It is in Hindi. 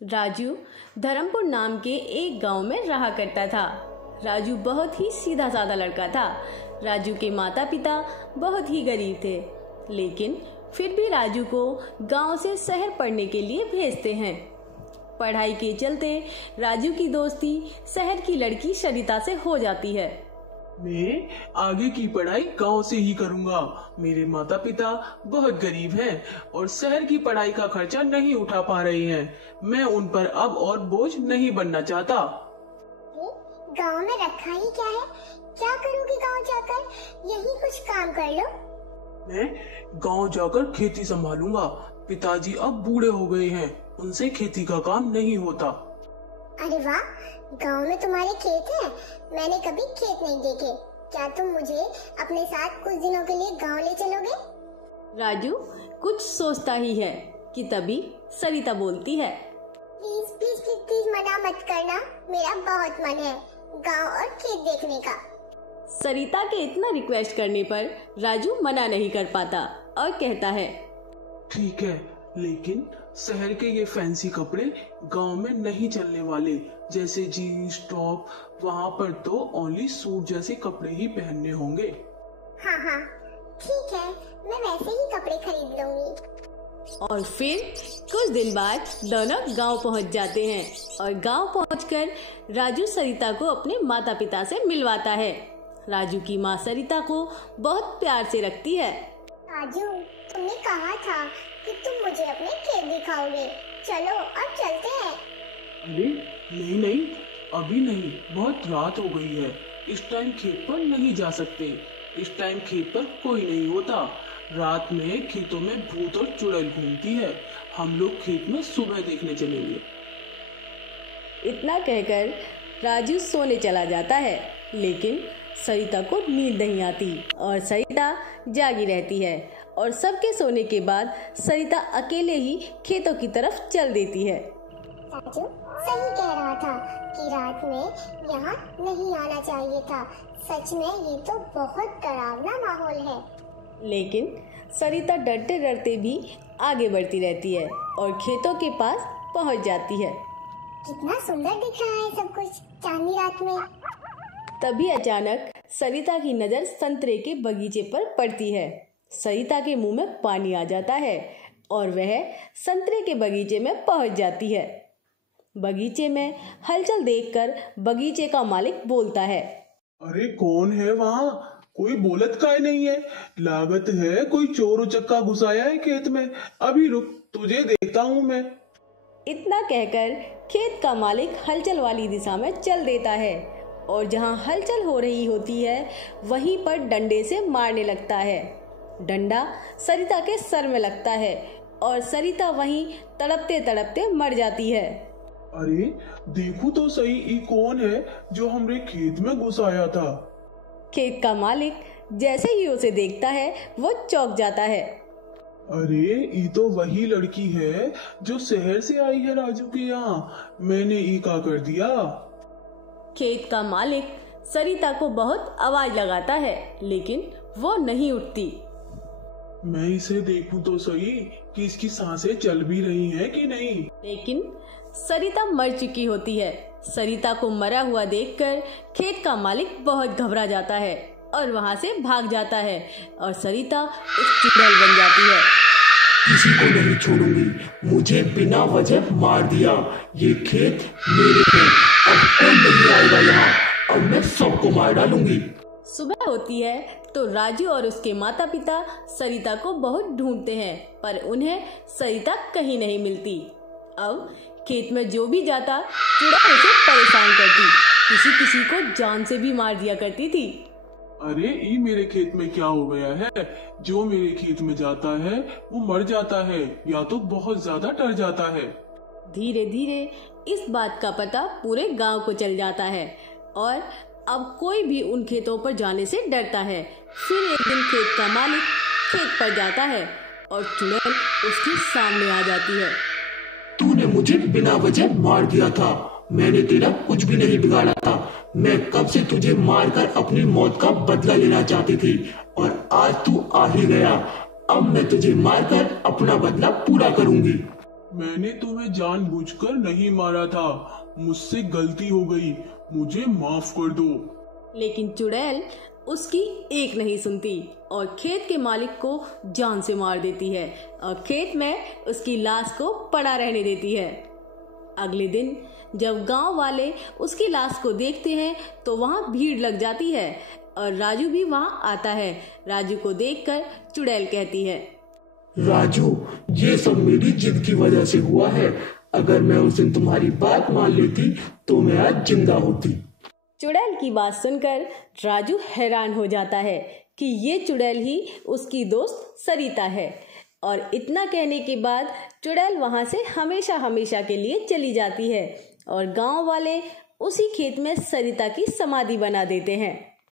राजू धर्मपुर नाम के एक गांव में रहा करता था। राजू बहुत ही सीधा साधा लड़का था। राजू के माता पिता बहुत ही गरीब थे, लेकिन फिर भी राजू को गांव से शहर पढ़ने के लिए भेजते हैं। पढ़ाई के चलते राजू की दोस्ती शहर की लड़की सरिता से हो जाती है। मैं आगे की पढ़ाई गांव से ही करूंगा। मेरे माता पिता बहुत गरीब हैं और शहर की पढ़ाई का खर्चा नहीं उठा पा रहे हैं। मैं उन पर अब और बोझ नहीं बनना चाहता। गांव में रखा ही क्या है, क्या करूँगी गांव जाकर? यही कुछ काम कर लो। मैं गांव जाकर खेती संभालूंगा। पिताजी अब बूढ़े हो गए हैं, उनसे खेती का काम नहीं होता। अरे वाह, गांव में तुम्हारे खेत हैं? मैंने कभी खेत नहीं देखे। क्या तुम मुझे अपने साथ कुछ दिनों के लिए गांव ले चलोगे? राजू कुछ सोचता ही है कि तभी सरिता बोलती है, प्लीज प्लीज प्लीज प्लीज मना मत करना, मेरा बहुत मन है गांव और खेत देखने का। सरिता के इतना रिक्वेस्ट करने पर राजू मना नहीं कर पाता और कहता है, ठीक है, लेकिन शहर के ये फैंसी कपड़े गांव में नहीं चलने वाले, जैसे जीन्स टॉप। वहाँ पर तो ओनली सूट जैसे कपड़े ही पहनने होंगे। हाँ हाँ ठीक है, मैं वैसे ही कपड़े खरीद लूंगी। और फिर कुछ दिन बाद दोनों गांव पहुंच जाते हैं और गांव पहुंचकर राजू सरिता को अपने माता पिता से मिलवाता है। राजू की माँ सरिता को बहुत प्यार से रखती है। राजू, तुमने कहा था कि तुम मुझे अपने खेत दिखाओगे। चलो अब चलते हैं। अरे नहीं नहीं, अभी नहीं, बहुत रात हो गई है। इस टाइम खेत पर नहीं जा सकते। इस टाइम खेत पर कोई नहीं होता। रात में खेतों में भूत और चुड़ैल घूमती है। हम लोग खेत में सुबह देखने चलेंगे। इतना कहकर राजू सोने चला जाता है, लेकिन सरिता को नींद नहीं आती और सरिता जागी रहती है। और सबके सोने के बाद सरिता अकेले ही खेतों की तरफ चल देती है। राजू सही कह रहा था कि रात में यहाँ नहीं आना चाहिए था। सच में ये तो बहुत डरावना माहौल है। लेकिन सरिता डरते डरते भी आगे बढ़ती रहती है और खेतों के पास पहुंच जाती है। कितना सुंदर दिख रहा है सब कुछ चांदनी रात में। तभी अचानक सरिता की नजर संतरे के बगीचे पर पड़ती है। सरिता के मुंह में पानी आ जाता है और वह संतरे के बगीचे में पहुंच जाती है। बगीचे में हलचल देखकर बगीचे का मालिक बोलता है, अरे कौन है वहाँ? कोई बोलत काहे नहीं है? लागत है कोई चोर उचक्का घुसाया है खेत में। अभी रुक, तुझे देखता हूँ मैं। इतना कहकर खेत का मालिक हलचल वाली दिशा में चल देता है और जहाँ हलचल हो रही होती है वहीं पर डंडे से मारने लगता है। डंडा सरिता के सर में लगता है और सरिता वहीं तड़पते तड़पते मर जाती है। अरे देखो तो सही, ये कौन है जो हमरे खेत में घुस आया था? खेत का मालिक जैसे ही उसे देखता है वो चौंक जाता है। अरे ये तो वही लड़की है जो शहर से आई है राजू के यहाँ। मैंने ये क्या कर दिया? खेत का मालिक सरिता को बहुत आवाज लगाता है, लेकिन वो नहीं उठती। मैं इसे देखूं तो सही कि इसकी सांसें चल भी रही हैं कि नहीं। लेकिन सरिता मर चुकी होती है। सरिता को मरा हुआ देखकर खेत का मालिक बहुत घबरा जाता है और वहाँ से भाग जाता है और सरिता एक चुड़ैल बन जाती है। किसी को नहीं छोड़ूंगी, मुझे बिना वजह मार दिया। ये खेत मेरे हैं, अब कोई नहीं आएगा यहाँ। अब मैं सबको मार डालूंगी। सुबह होती है तो राजू और उसके माता पिता सरिता को बहुत ढूंढते हैं, पर उन्हें सरिता कहीं नहीं मिलती। अब खेत में जो भी जाता चुड़ैल उसे परेशान करती, किसी किसी को जान से भी मार दिया करती थी। अरे ये मेरे खेत में क्या हो गया है? जो मेरे खेत में जाता है वो मर जाता है या तो बहुत ज्यादा डर जाता है। धीरे धीरे इस बात का पता पूरे गांव को चल जाता है और अब कोई भी उन खेतों पर जाने से डरता है। फिर एक दिन खेत का मालिक खेत पर जाता है और चुड़ैल उसके सामने आ जाती है। तूने मुझे बिना वजह मार दिया था। मैंने तेरा कुछ भी नहीं बिगाड़ा था। मैं कब से तुझे मारकर अपनी मौत का बदला लेना चाहती थी और आज तू आ ही गया। अब मैं तुझे मारकर अपना बदला पूरा करूंगी। मैंने तुम्हें जानबूझकर नहीं मारा था, मुझसे गलती हो गई, मुझे माफ कर दो। लेकिन चुड़ैल उसकी एक नहीं सुनती और खेत के मालिक को जान से मार देती है और खेत में उसकी लाश को पड़ा रहने देती है। अगले दिन जब गांव वाले उसकी लाश को देखते हैं तो वहां भीड़ लग जाती है और राजू भी वहां आता है। राजू को देखकर चुड़ैल कहती है, राजू, ये सब मेरी जिद की वजह से हुआ है। अगर मैं उस दिन तुम्हारी बात मान लेती तो मैं आज जिंदा होती। चुड़ैल की बात सुनकर राजू हैरान हो जाता है कि ये चुड़ैल ही उसकी दोस्त सरिता है और इतना कहने के बाद चुड़ैल वहां से हमेशा हमेशा के लिए चली जाती है और गांव वाले उसी खेत में सरिता की समाधि बना देते हैं।